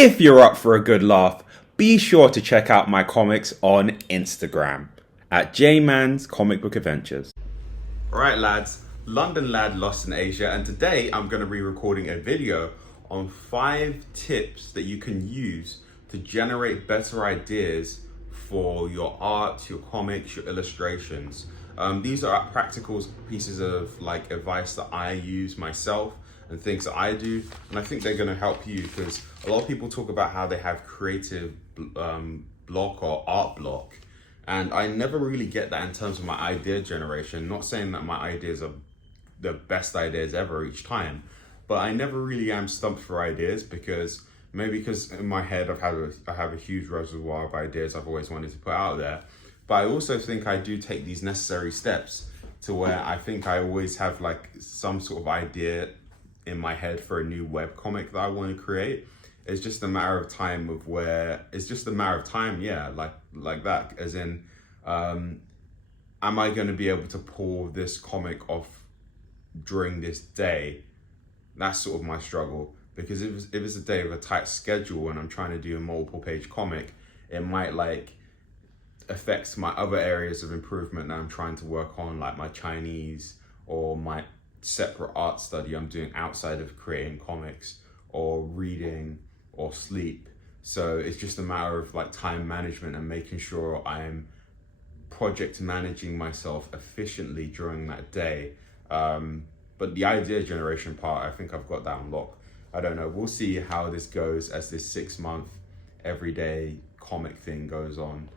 If you're up for a good laugh, be sure to check out my comics on Instagram at JMan's Comic Book Adventures. Alright lads, London Lad Lost in Asia, and today I'm going to be recording a video on 5 tips that you can use to generate better ideas for your art, your comics, your illustrations. These are practical pieces of advice that I use myself and things that I do, and I think they're going to help you, because a lot of people talk about how they have creative block or art block, and I never really get that in terms of my idea generation. Not saying that my ideas are the best ideas ever each time, but I never really am stumped for ideas, because in my head I have a huge reservoir of ideas I've always wanted to put out there. But I also think I do take these necessary steps to where I think I always have some sort of idea in my head for a new web comic that I want to create. It's just a matter of time yeah, like that, as in am I going to be able to pull this comic off during this day? That's sort of my struggle, because if it's a day of a tight schedule and I'm trying to do a multiple page comic, it might affects my other areas of improvement that I'm trying to work on, like my Chinese or my separate art study I'm doing outside of creating comics, or reading or sleep. So it's just a matter of time management and making sure I'm project managing myself efficiently during that day. But the idea generation part, I think I've got that on lock. I don't know, we'll see how this goes as this 6-month everyday comic thing goes on.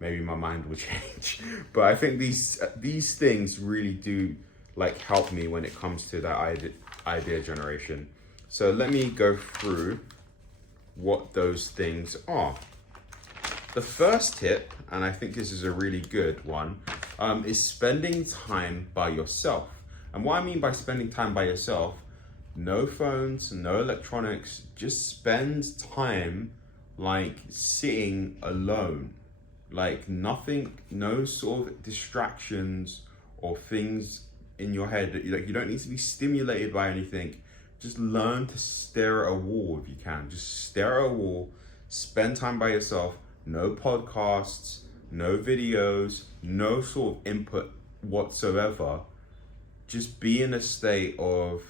Maybe my mind will change, but I think these things really do help me when it comes to that idea generation. So let me go through what those things are. The first tip, and I think this is a really good one, is spending time by yourself. And what I mean by spending time by yourself, no phones, no electronics, just spend time sitting alone. Nothing, no sort of distractions or things in your head. You don't need to be stimulated by anything. Just learn to stare at a wall if you can. Just stare at a wall, spend time by yourself, no podcasts, no videos, no sort of input whatsoever. Just be in a state of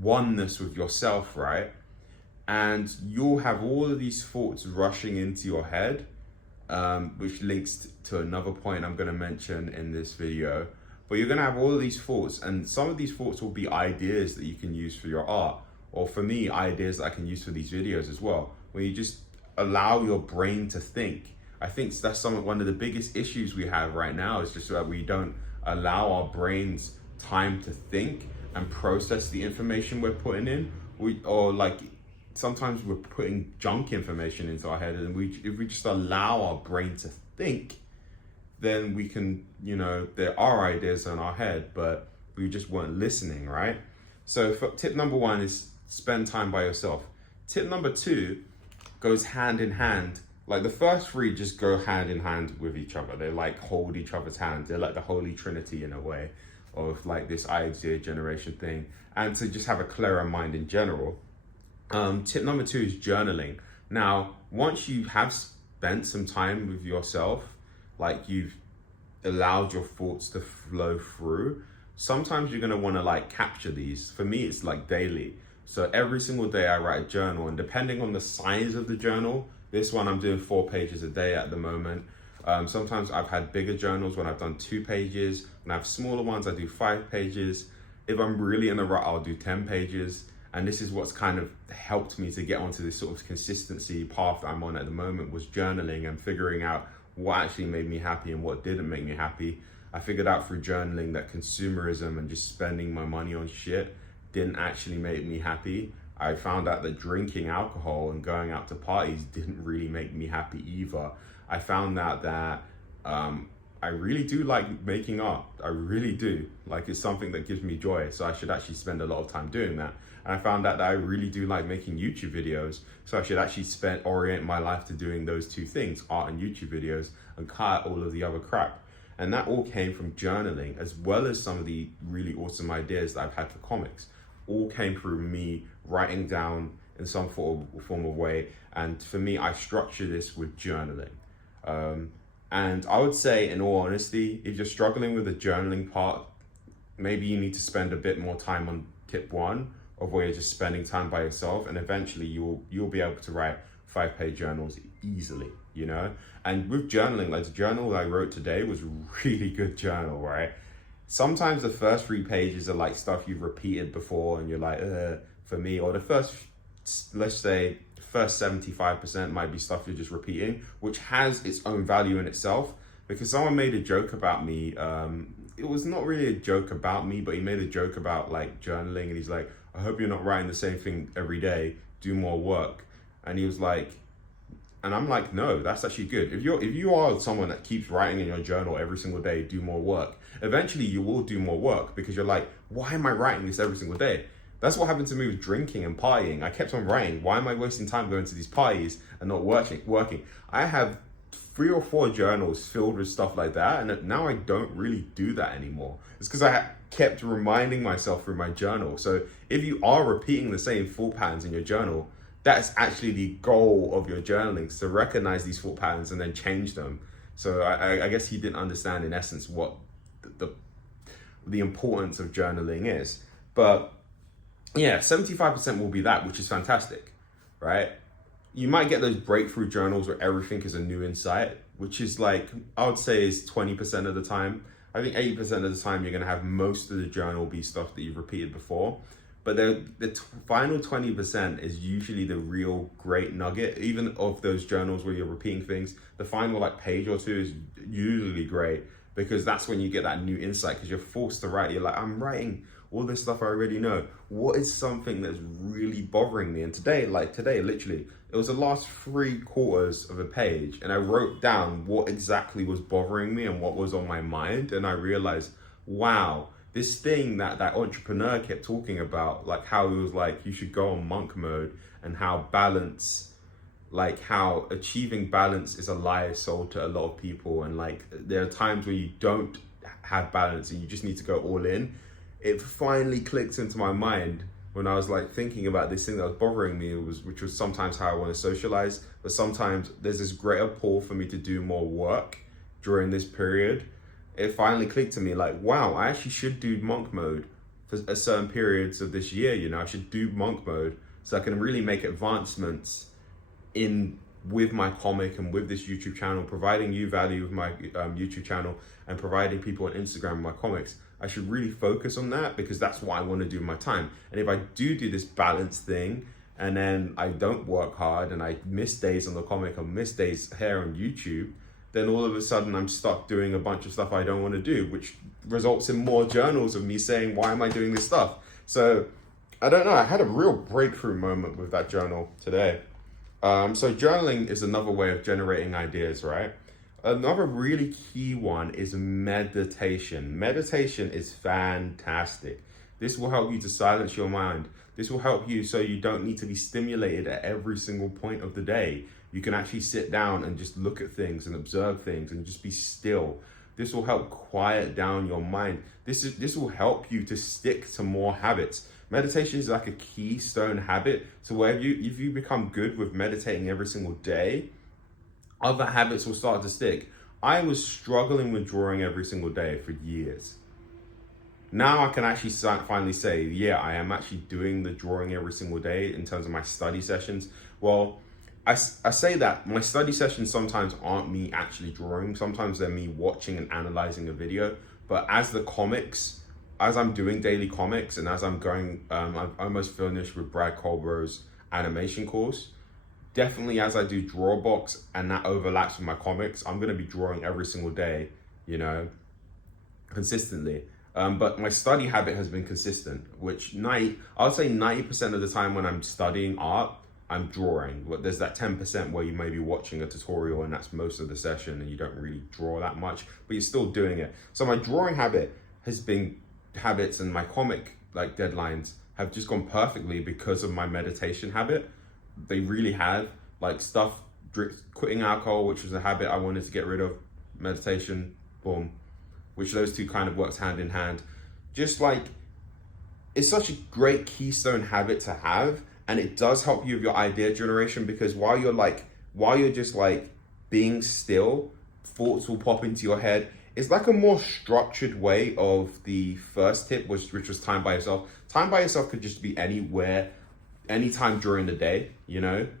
oneness with yourself, right? And you'll have all of these thoughts rushing into your head, which links to another point I'm going to mention in this video. But you're going to have all of these thoughts, and some of these thoughts will be ideas that you can use for your art, or for me, ideas that I can use for these videos as well. When you just allow your brain to think. I think that's one of the biggest issues we have right now, is just that we don't allow our brains time to think and process the information we're putting in. Sometimes we're putting junk information into our head, and if we just allow our brain to think, then we can, there are ideas in our head, but we just weren't listening, right? So tip number 1 is spend time by yourself. Tip number 2 goes hand in hand. The first 3 just go hand in hand with each other. They hold each other's hands. They're like the Holy Trinity in a way of this idea generation thing, and to just have a clearer mind in general. Tip number 2 is journaling. Now, once you have spent some time with yourself, you've allowed your thoughts to flow through, sometimes you're going to want to capture these. For me, it's daily. So every single day I write a journal, and depending on the size of the journal, this one I'm doing 4 pages a day at the moment. Sometimes I've had bigger journals when I've done 2 pages. When I have smaller ones, I do 5 pages. If I'm really in the rut, I'll do 10 pages. And this is what's kind of helped me to get onto this sort of consistency path that I'm on at the moment, was journaling and figuring out what actually made me happy and what didn't make me happy. I figured out through journaling that consumerism and just spending my money on shit didn't actually make me happy. I found out that drinking alcohol and going out to parties didn't really make me happy either. I found out that I really do like making art. I really do. It's something that gives me joy. So I should actually spend a lot of time doing that. And I found out that I really do like making YouTube videos. So I should actually orient my life to doing those 2 things, art and YouTube videos, and cut all of the other crap. And that all came from journaling, as well as some of the really awesome ideas that I've had for comics. All came through me writing down in some form of way. And for me, I structure this with journaling. And I would say, in all honesty, if you're struggling with the journaling part, maybe you need to spend a bit more time on tip one, of where you're just spending time by yourself, and eventually you'll be able to write 5-page journals easily, you know? And with journaling, like the journal I wrote today was a really good journal, right? Sometimes the first 3 pages are like stuff you've repeated before and you're like, for me, or the first, let's say, first 75% might be stuff you're just repeating, which has its own value in itself. Because someone made a joke about me, it was not really a joke about me, but he made a joke about like journaling, and he's like, I hope you're not writing the same thing every day, do more work. And he was like, and I'm like, no, that's actually good. If you are someone that keeps writing in your journal every single day, do more work, eventually you will do more work, because you're like, why am I writing this every single day? That's what happened to me with drinking and partying. I kept on writing, why am I wasting time going to these parties and not working? I have 3 or 4 journals filled with stuff like that, and now I don't really do that anymore. It's because I kept reminding myself through my journal. So if you are repeating the same thought patterns in your journal, that's actually the goal of your journaling, to recognize these thought patterns and then change them. So I guess he didn't understand in essence what the importance of journaling is. But yeah, 75% will be that, which is fantastic, right? You might get those breakthrough journals where everything is a new insight, which is like, I would say is 20% of the time. I think 80% of the time you're going to have most of the journal be stuff that you've repeated before. But the final 20% is usually the real great nugget. Even of those journals where you're repeating things, the final like page or two is usually great, because that's when you get that new insight, because you're forced to write. You're like, I'm writing all this stuff I already know. What is something that's really bothering me? And today, literally, it was the last 3/4 of a page, and I wrote down what exactly was bothering me and what was on my mind. And I realized, wow, this thing that entrepreneur kept talking about, like how he was like, you should go on monk mode, and how balance, like how achieving balance is a lie sold to a lot of people. And like, there are times where you don't have balance and you just need to go all in. It finally clicked into my mind when I was like thinking about this thing that was bothering me, which was sometimes how I want to socialize, but sometimes there's this greater pull for me to do more work during this period. It finally clicked to me like, wow, I actually should do monk mode for certain periods of this year. You know, I should do monk mode so I can really make advancements with my comic and with this YouTube channel, providing you value with my YouTube channel, and providing people on Instagram my comics. I should really focus on that, because that's what I want to do in my time. And if I do this balance thing, and then I don't work hard, and I miss days on the comic or miss days here on YouTube, then all of a sudden I'm stuck doing a bunch of stuff I don't want to do, which results in more journals of me saying, why am I doing this stuff? So I don't know, I had a real breakthrough moment with that journal today. So journaling is another way of generating ideas, right? Another really key one is meditation. Meditation is fantastic. This will help you to silence your mind. This will help you so you don't need to be stimulated at every single point of the day. You can actually sit down and just look at things and observe things and just be still. This will help quiet down your mind. This will help you to stick to more habits. Meditation is like a keystone habit. So where if you become good with meditating every single day, other habits will start to stick. I was struggling with drawing every single day for years. Now I can actually finally say, yeah, I am actually doing the drawing every single day in terms of my study sessions. Well, I say that my study sessions sometimes aren't me actually drawing. Sometimes they're me watching and analyzing a video. But as I'm doing daily comics, and as I'm going, I've almost finished with Brad Colbro's animation course. Definitely as I do Drawbox and that overlaps with my comics, I'm going to be drawing every single day, you know, consistently. But my study habit has been consistent, which I would say 90% of the time when I'm studying art, I'm drawing. But there's that 10% where you may be watching a tutorial and that's most of the session and you don't really draw that much, but you're still doing it. So my drawing habits and my comic like deadlines have just gone perfectly because of my meditation habit. They really have, like quitting alcohol, which was a habit I wanted to get rid of, meditation, boom, which those two kind of works hand in hand. Just like, it's such a great keystone habit to have. and it does help you with your idea generation, because while you're just like being still, thoughts will pop into your head. It's like a more structured way of the first tip, which was time by yourself. Time by yourself could just be anywhere, anytime during the day,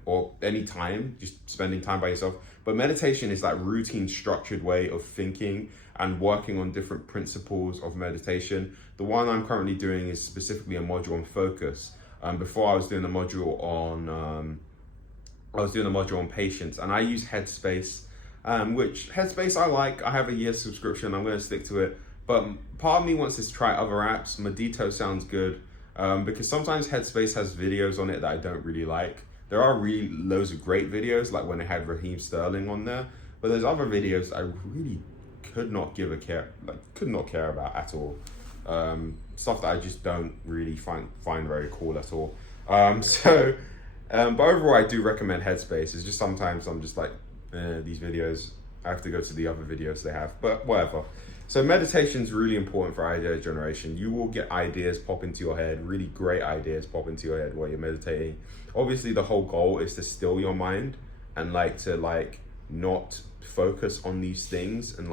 or anytime, just spending time by yourself. But meditation is that routine, structured way of thinking and working on different principles of meditation. The one I'm currently doing is specifically a module on focus. Before I was doing a module on patience, and I use Headspace, which Headspace I like. I have a year subscription. I'm going to stick to it. But part of me wants to try other apps. Medito sounds good, because sometimes Headspace has videos on it that I don't really like. There are really loads of great videos, like when they had Raheem Sterling on there. But there's other videos I really could not care about at all. Stuff that I just don't really find very cool at all. But overall, I do recommend Headspace. It's just sometimes I'm just like, these videos, I have to go to the other videos they have, but whatever. So meditation is really important for idea generation. You will get ideas pop into your head, really great ideas pop into your head while you're meditating. Obviously, the whole goal is to still your mind and to not focus on these things, and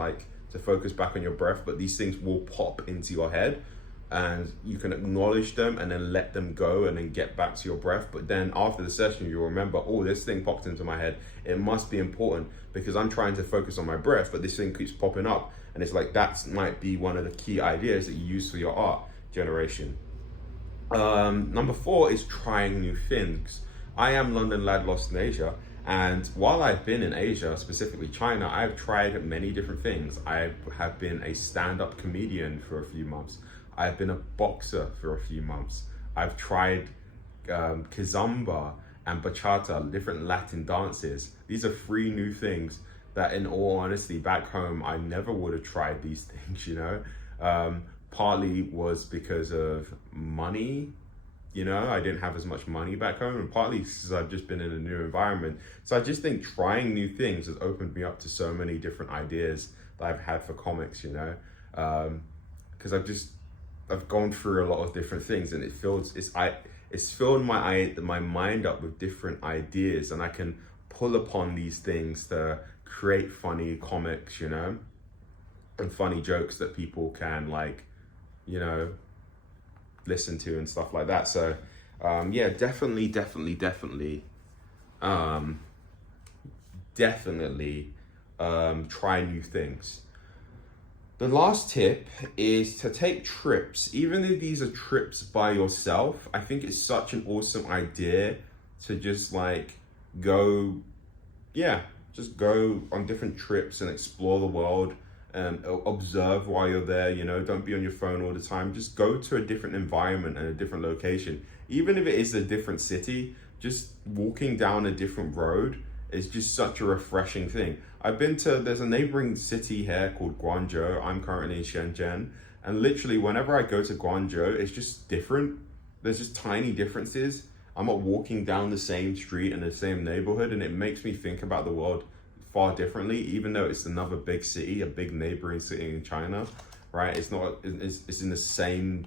to focus back on your breath, but these things will pop into your head, and you can acknowledge them and then let them go and then get back to your breath. But then after the session, you'll remember, oh, this thing popped into my head. It must be important because I'm trying to focus on my breath, but this thing keeps popping up. And it's like, that might be one of the key ideas that you use for your art generation. Number 4 is trying new things. I am London lad lost in Asia. And while I've been in Asia, specifically China, I've tried many different things. I have been a stand-up comedian for a few months. I've been a boxer for a few months. I've tried kizomba and bachata, different Latin dances. These are 3 new things that, in all honesty, back home, I never would have tried these things, Partly was because of money, I didn't have as much money back home, and partly because I've just been in a new environment. So I just think trying new things has opened me up to so many different ideas that I've had for comics, because I've gone through a lot of different things, and it's filled my mind up with different ideas, and I can pull upon these things to create funny comics, and funny jokes that people can listen to and stuff like that. So definitely try new things. The last tip is to take trips. Even if these are trips by yourself, I think it's such an awesome idea to just go on different trips and explore the world and observe while you're there. Don't be on your phone all the time. Just go to a different environment and a different location. Even if it is a different city, just walking down a different road is just such a refreshing thing. There's a neighboring city here called Guangzhou. I'm currently in Shenzhen, and literally whenever I go to Guangzhou, it's just different. There's just tiny differences. I'm not walking down the same street in the same neighborhood, and it makes me think about the world far differently, even though it's another big city, a big neighboring city in China, right? It's in the same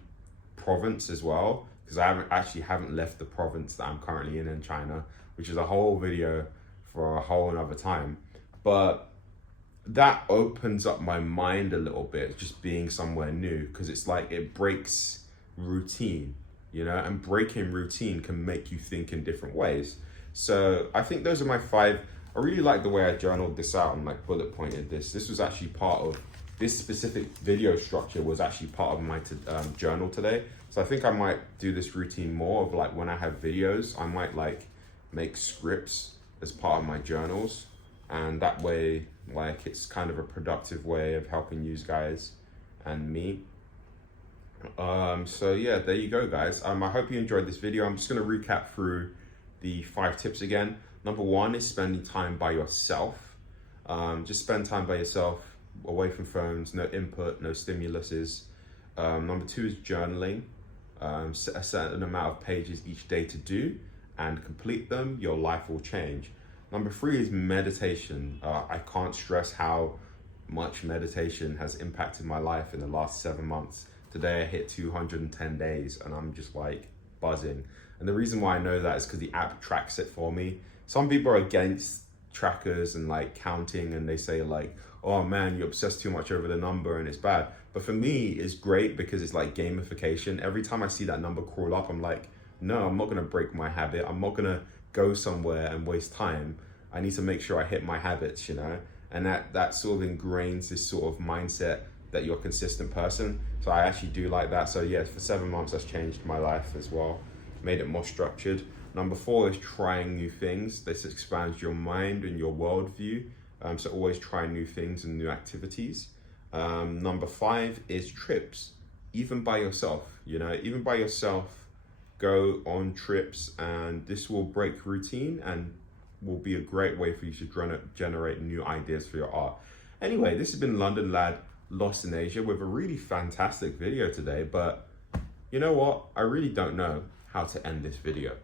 province as well, because I haven't left the province that I'm currently in China, which is a whole video for a whole another time. But that opens up my mind a little bit, just being somewhere new, because it's like it breaks routine, and breaking routine can make you think in different ways. So I think those are my 5. I really like the way I journaled this out and bullet pointed this. This was actually part of this specific video structure was actually part of my journal today. So I think I might do this routine more of when I have videos, I might make scripts as part of my journals, and that way it's kind of a productive way of helping you guys and me. So yeah, there you go, guys. I hope you enjoyed this video. I'm just going to recap through the 5 tips again. Number 1 is spending time by yourself. Just spend time by yourself, away from phones, no input, no stimuluses. Number 2 is journaling. Set a certain amount of pages each day to do and complete them. Your life will change. Number 3 is meditation. I can't stress how much meditation has impacted my life in the last 7 months. Today I hit 210 days, and I'm just buzzing. And the reason why I know that is because the app tracks it for me. Some people are against trackers and like counting, and they say like, oh man, you obsess too much over the number and it's bad. But for me, it's great because it's like gamification. Every time I see that number crawl up, I'm like, no, I'm not gonna break my habit. I'm not gonna go somewhere and waste time. I need to make sure I hit my habits, you know? And that sort of ingrains this sort of mindset that you're a consistent person. So I actually do like that. So yeah, for 7 months, that's changed my life as well, made it more structured. Number 4 is trying new things. This expands your mind and your worldview. So always try new things and new activities. Number 5 is trips, even by yourself, you know, even by yourself, go on trips, and this will break routine and will be a great way for you to generate new ideas for your art. Anyway, this has been London Lad Lost in Asia with a really fantastic video today, but you know what? I really don't know how to end this video.